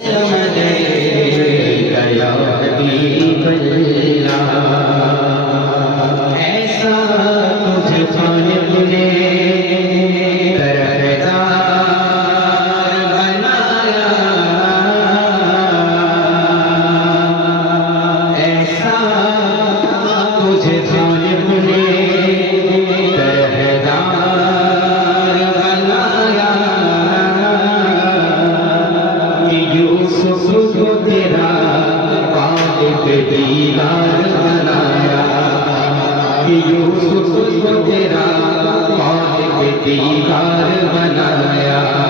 یا حبیب اللہ ایسا تجھ خالق نے دیدار بنایا کہ یوسف کو تیرا قالب دیدار بنایا